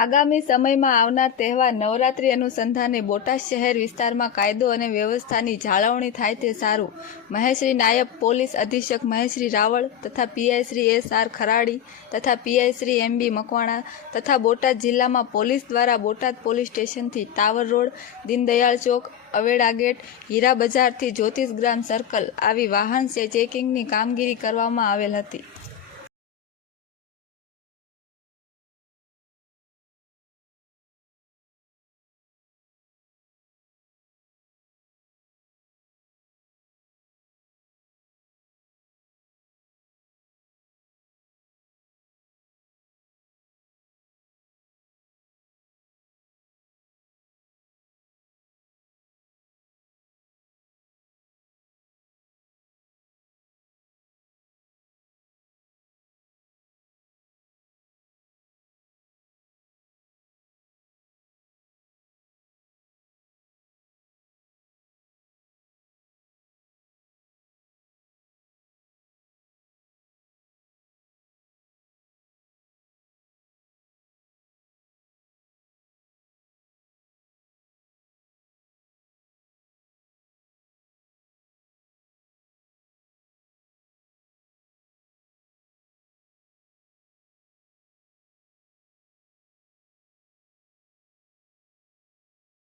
આગામી સમયમાં આવનાર તહેવાર નવરાત્રિ અનુસંધાને બોટાદ શહેર વિસ્તારમાં કાયદો અને વ્યવસ્થાની જાળવણી થાય તે સારું. મહેશ્રી નાયબ પોલીસ અધિક્ષક મહેશ્રી રાવળ તથા પીઆઈ શ્રી એસ.આર. ખરાડી તથા પીઆઈ શ્રી એમ.બી. મકવાણા તથા બોટાદ જિલ્લામાં પોલીસ દ્વારા બોટાદ પોલીસ સ્ટેશનથી ટાવર રોડ, દીનદયાળ ચોક, અવેડા ગેટ, હીરા બજારથી જ્યોતિષગ્રામ સર્કલ આવી વાહન ચેકિંગની કામગીરી કરવામાં આવેલ હતી.